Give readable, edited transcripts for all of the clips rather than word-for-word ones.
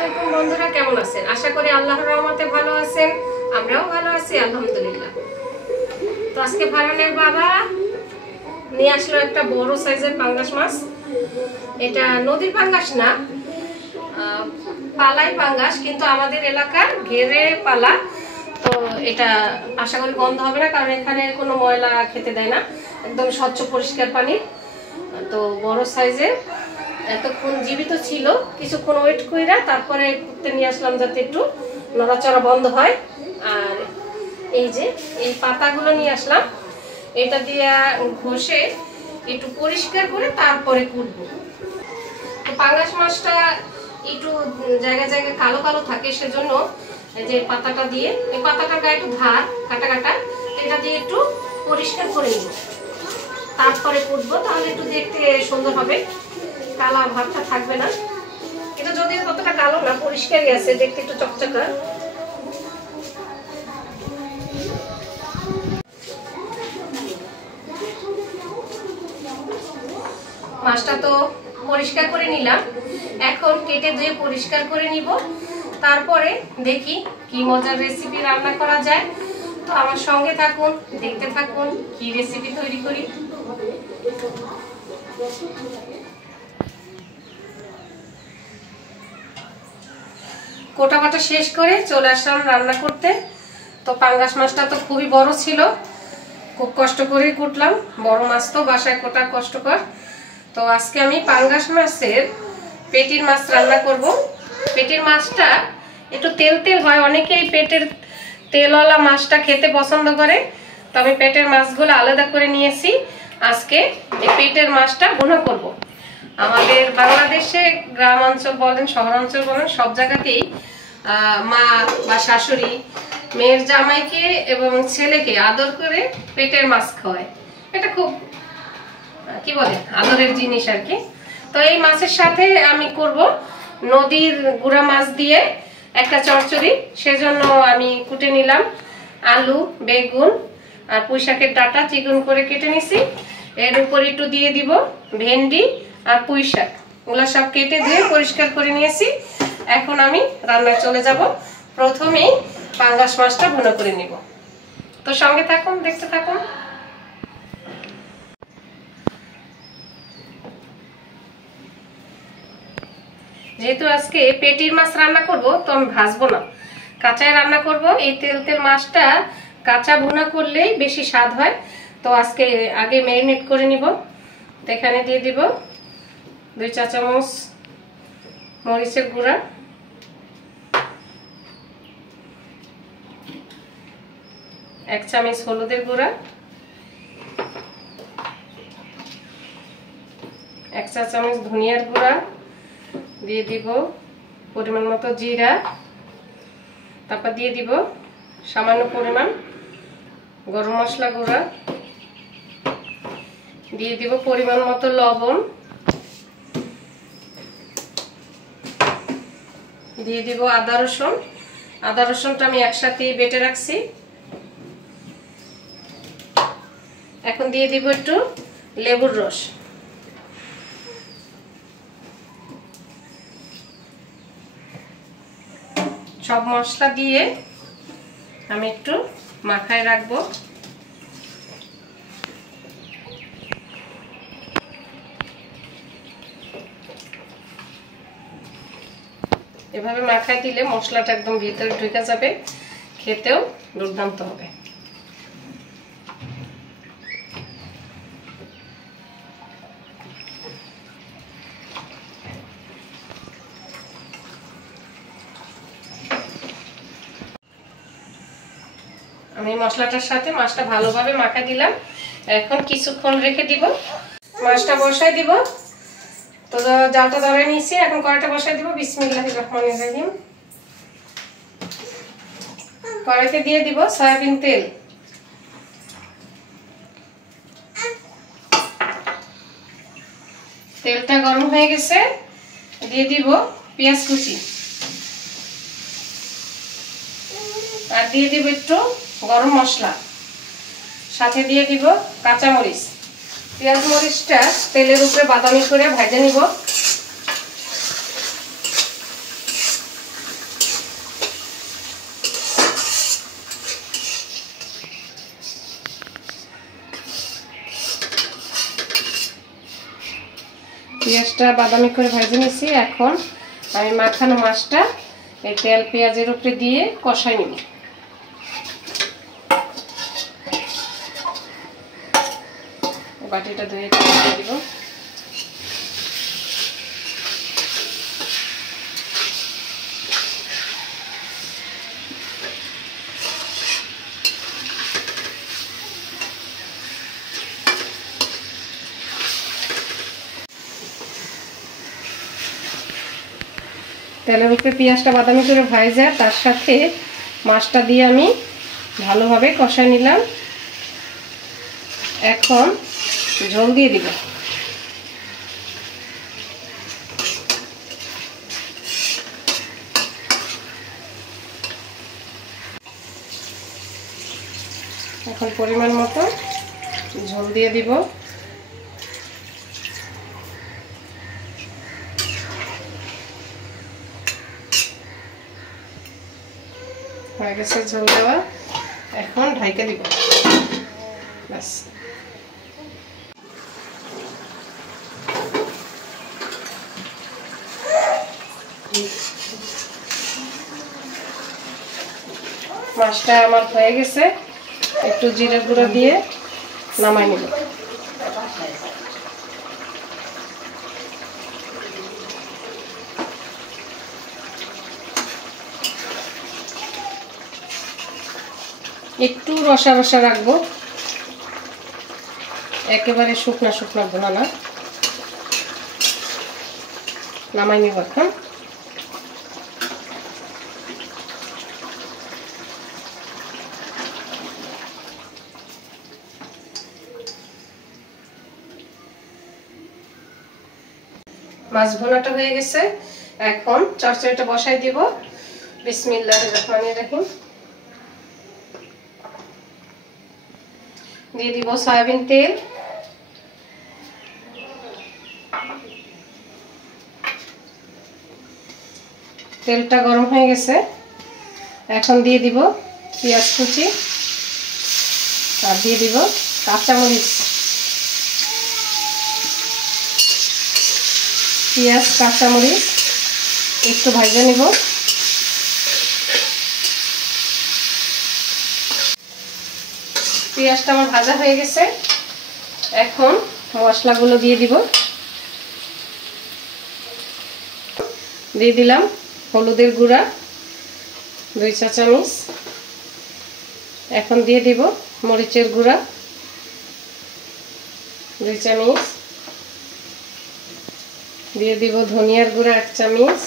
আলাইকুম বন্ধুরা, কেমন আছেন? আশা করি আল্লাহর রহমতে ভালো আছেন। আমরাও ভালো আছি আলহামদুলিল্লাহ। তো আজকে ফারহানের বাবা নিয়ে আসলো একটা বড় সাইজের পাঙ্গাস মাছ। এটা নদীর পাঙ্গাস না, পালাই পাঙ্গাস, কিন্তু আমাদের এলাকার ঘেরে পালা। তো এটা আশা করি বন্ধ হবে না, কারণ এখানে কোনো ময়লা খেতে দেয় না, একদম স্বচ্ছ পরিষ্কার পানি। তো বড় সাইজের, এতক্ষণ জীবিত ছিল, কিছুক্ষণ ওয়েট কইরা তারপরে করতে নিয়ে আসলাম যাতে একটু নড়াচড়া বন্ধ হয়। আর এই যে এই পাতাগুলো নিয়ে আসলাম, এটা দিয়ে ঘষে একটু পরিষ্কার করে তারপরে কুটবো। তো পাঙ্গাস মাছটা একটু জায়গায় জায়গায় কালো কালো থাকে, সেজন্য যে পাতাটা দিয়ে, এই পাতাটার গায়ে একটু ধার কাটা কাটা, এটা দিয়ে একটু পরিষ্কার করে নিব, তারপরে কুটবো। তাহলে একটু দেখতে সুন্দর হবে, কালা ভাবটা থাকবে না। এটা যদিও ততটা কালো না, পরিষ্কারই আছে, দেখতে একটু চকচকা। মাছটা তো পরিষ্কার করে নিলাম, এখন কেটে ধুয়ে পরিষ্কার করে নিব, তারপরে দেখি কি মজার রেসিপি রান্না করা যায়। তো আমার সঙ্গে থাকুন, দেখতে থাকুন কি রেসিপি তৈরি করি। কোটা বাটা শেষ করে চলে আসলাম রান্না করতে। তো পাঙ্গাস মাছটা তো খুবই বড় ছিল, খুব কষ্ট করেই কুটলাম। বড় মাছ তো বাসায় কোটা কষ্টকর। তো আজকে আমি পাঙ্গাস মাছের পেটির মাছ রান্না করব। পেটির মাছটা একটু তেল তেল হয়, অনেকেই পেটের তেলওয়ালা মাছটা খেতে পছন্দ করে। তো আমি পেটের মাছগুলো আলাদা করে নিয়েছি। আজকে এই পেটের মাছটা ভুনা করব। আমাদের বাংলাদেশে গ্রাম অঞ্চল বলেন, শহর অঞ্চল বলেন, সব জায়গাতেই মা বা শাশুড়ি মেয়ের জামাইকে এবং ছেলেকে আদর করে পেটের মাছ খাওয়ায়। এটা খুব কি বলে আদরের জিনিস আর কি। তো এই মাছের সাথে আমি করব নদীর গুড়া মাছ দিয়ে একটা চচ্চড়ি। সেজন্য আমি কুটে নিলাম আলু, বেগুন আর পুঁই শাকের ডাঁটা চিকন করে কেটে নিছি। এর উপর একটু দিয়ে দিব ভেন্ডি আর পুঁই শাক, ওগুলো সব কেটে দিয়ে পরিষ্কার করে নিয়েছি। এখন আমি রান্নায় চলে যাব। প্রথমেই পাঙ্গাস মাছটা ভুনা করে নিব। তো সঙ্গে থাকুন, দেখতে থাকুন। যেহেতু আজকে পেটির মাছ রান্না করব, তো আমি ভাজবো না, কাঁচায় রান্না করব। এই তেল তেল মাছটা কাঁচা ভুনা করলেই বেশি স্বাদ হয়। তো আজকে আগে ম্যারিনেট করে নিব। তো এখানে দিয়ে দিব 2 চা চামচ মরিচের গুঁড়া, 1 চামচ হলুদের গুঁড়া, 1 চা চামচ ধনিয়ার গুঁড়া, দিয়ে দিব পরিমাণ মতো জিরা, তারপর দিয়ে দিব সামান্য পরিমাণ গরম মশলা গুঁড়া, দিয়ে দিব পরিমাণ মতো লবণ, দিয়ে দিব আদা রসুন। আদা রসুনটা আমি একসাথে বেটে রাখছি। এখন দিয়ে দিব একটু লেবুর রস। সব মশলা দিয়ে আমি একটু মাখায় রাখবো। এভাবে মাখায় দিলে মশলাটা একদম ভিতরে ঢুকে যাবে, খেতেও দুর্দান্ত হবে। আমি মশলাটার সাথে মাছটা ভালোভাবে মাখায় দিলাম। এখন কিছুক্ষণ রেখে দিব, মাছটা বসাই দিব। তো জালটা ধরে নিয়েছি, এখন কড়াইটা বসাই দিব। বিসমিল্লাহির রহমানির রহিম। কড়াইতে দিয়ে দিব সয়াবিন তেল। তেলটা গরম হয়ে গেছে, দিয়ে দিব পেঁয়াজ কুচি, আর দিয়ে দিব একটু গরম মশলা, সাথে দিয়ে দিব কাঁচা মরিচ। পেঁয়াজ মরিচটা তেলের উপরে বাদামি করে ভেজে নিব। পেঁয়াজটা বাদামি করে ভেজে নিয়েছি। এখন আমি মাখানো মাছটা এই তেল পেঁয়াজের উপরে দিয়ে কষাই নিব। বাটিটা ধুয়ে দিয়ে দিব। তেলের উপরে পেঁয়াজটা বাদামি করে ভাজা, তার সাথে মাছটা দিয়ে আমি ভালোভাবে কষাই নিলাম। এখন ঝোল দিয়ে দিব। এখন পরিমাণ মতো ঝোল দিয়ে দিব। হয়ে গেছে ঝোল দেওয়া, এখন ঢাইকে দিব। ব্যাস। মাছটা আমার হয়ে গেছে, একটু জিরা গুঁড়ো দিয়ে নামাই নিব। একটু রসা রসা রাখবো, একেবারে শুকনা শুকনা ভোনা না। নামাই নিব এখন। মাছ ভোনাটা হয়ে গেছে, এখন চচ্চড়িটা বসাই দিব। বিসমিল্লাহির রহমানির রহিম। দিয়ে দিব সয়াবিন তেল, তেলটা গরম হয়ে গেছে। এখন দিয়ে দিব পেঁয়াজ কুচি, আর দিয়ে দিব কাঁচামরিচ। পেঁয়াজ কাঁচামরিচ একটু ভাজা নিব। পেঁয়াজটা আমার ভাজা হয়ে গেছে, এখন মশলাগুলো দিয়ে দিব। দিয়ে দিলাম হলুদের গুঁড়া 2 চা চামচ। এখন দিয়ে দিব মরিচের গুঁড়া 2 চামচ। দিয়ে দিব ধনিয়ার গুঁড়া 1 চামচ।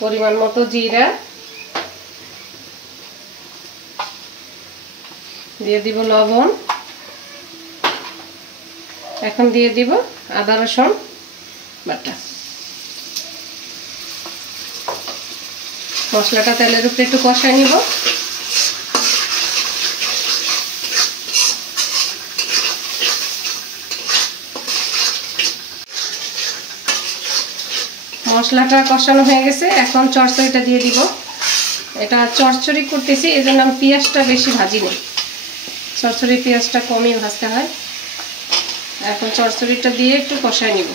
পরিমাণ মতো জিরা, দিয়ে দিব লবণ। এখন দিয়ে দিব আদা রসুন বাটা। মশলাটা তেলের উপরে একটু কষাই নিব। মশলাটা কষানো হয়ে গেছে, এখন চচ্চড়িটা দিয়ে দিব। এটা চচ্চড়ি করতেছি, এজন্য আমি পেঁয়াজটা বেশি ভাজি নেই। চচ্চড়ি পেঁয়াজটা কমই ভাজতে হয়। এখন চচ্চড়িটা দিয়ে একটু কষাই নিব।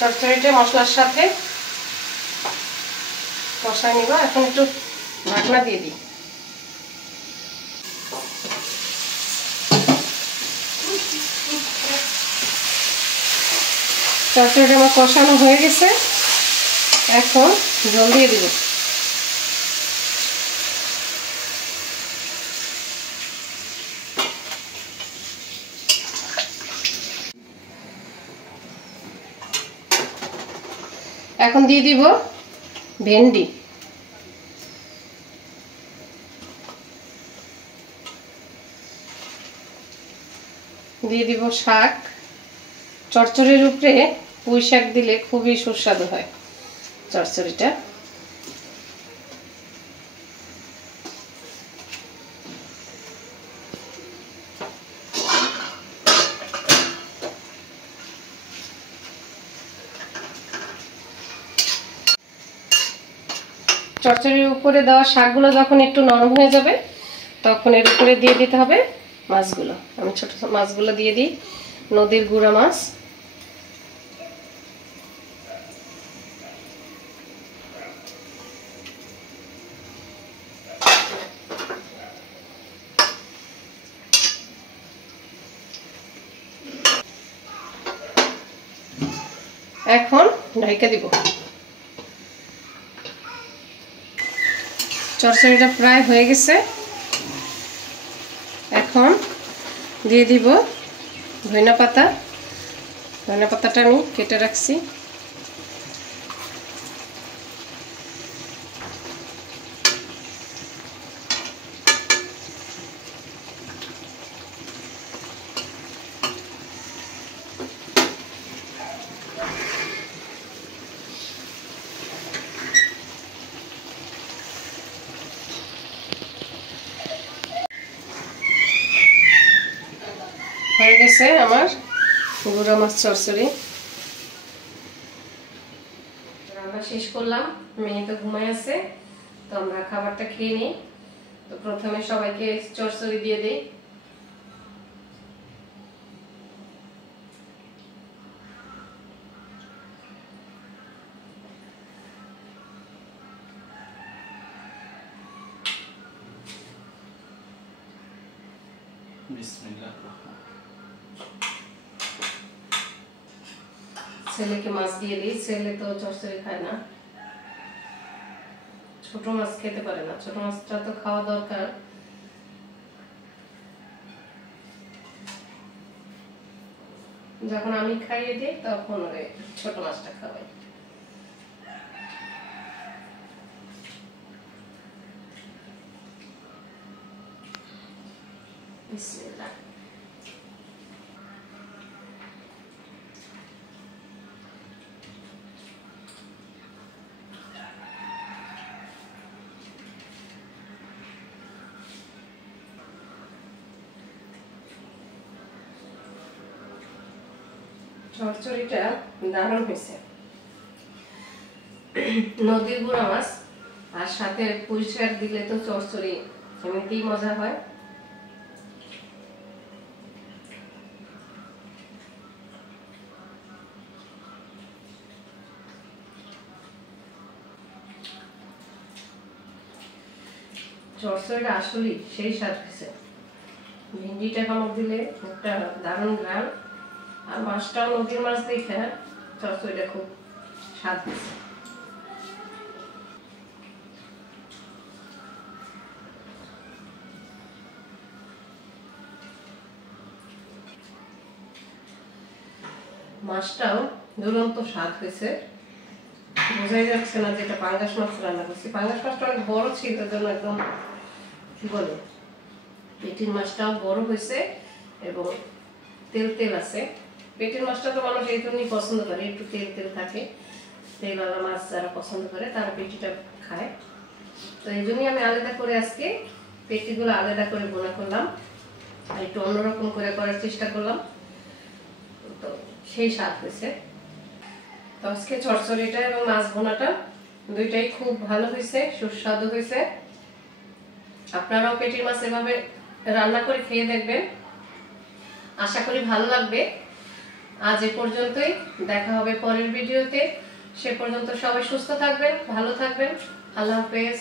চচ্চড়িটা মশলার সাথে কষাই নিব। এখন একটু ঢাকনা দিয়ে দিই। চচ্চড়িটা আমার কষানো হয়ে গেছে, এখন জল দিয়ে দিব। এখন দিয়ে দিব ভেন্ডি। দিয়ে দিব শাক। চচ্চড়ির উপরে পুঁই শাক দিলে খুবই সুস্বাদু হয় চচ্চড়িটা। চচ্চড়ির উপরে দেওয়া শাকগুলো যখন একটু নরম হয়ে যাবে তখন এর উপরে দিয়ে দিতে হবে মাছগুলো। আমি ছোট মাছগুলো দিয়ে দিই, নদীর গুড়া মাছ। এখন ঢাইকা দিব। চচ্চড়িটা প্রায় হয়ে গেছে। এখন দিয়ে দিব ধনিয়া পাতা। ধনিয়া পাতাটা আমি কেটে রাখছি। হয়ে গেছে আমার গুঁড়া মাছ চচ্চড়ি। রান্না শেষ করলাম, মেয়ে তো ঘুমায় আছে, তো আমরা খাবারটা খেয়ে নিই। তো প্রথমে সবাইকে চচ্চড়ি দিয়ে দিই। ছেলেকে মাছ দিয়ে দিই। ছেলে তো চচ্চড়ি খায় না, ছোট মাছ খেতে পারে না। ছোট মাছটা তো খাওয়া দরকার। যখন আমি খাইয়ে দিই তখন ওরে ছোট মাছটা খাওয়াই। বিসমিল্লাহ। চচ্চড়িটা দারুণ হয়েছে। নদীর গুঁড়া মাছ আর সাথে পুঁই শাক দিলে তো চচ্চড়ি এমনিতেই মজা হয়। চচ্চড়িটা আসলেই সেই স্বাদ হয়েছে। ভিন্ডিটা কামড় দিলে একটা দারুণ গ্রাম, আর মাছটাও নদীর মাছ দেখে চচ্চড়িটা খুব স্বাদ হয়েছে। মাছটাও দুরন্ত স্বাদ হয়েছে, বোঝাই যাচ্ছে না যে এটা পাঙ্গাস মাছ রান্না করছি। পাঙ্গাস মাছটা অনেক বড় ছিল, জন্য একদম কি বলে পেটির মাছটাও বড় হয়েছে এবং তেল তেল আছে। পেটির মাছটা তো মানুষ এই জন্যই পছন্দ করে, একটু তেল তেল থাকে। তেলওয়ালা মাছ যারা পছন্দ করে তারা পেটিটা খায়। তো এই জন্যই আমি আলাদা করে আজকে পেটিগুলো আলাদা করে বোনা করলাম, আর একটু অন্যরকম করে করার চেষ্টা করলাম। তো সেই স্বাদ হয়েছে। তো আজকে চচ্চড়িটা এবং মাছ ভুনাটা দুইটাই খুব ভালো হয়েছে, সুস্বাদু হয়েছে। আপনারাও পেটির মাছ এভাবে রান্না করে খেয়ে দেখবেন, আশা করি ভালো লাগবে। আজ এ পর্যন্তই, দেখা হবে পরের ভিডিওতে। সে পর্যন্ত সবাই সুস্থ থাকবেন, ভালো থাকবেন। আল্লাহ হাফেজ।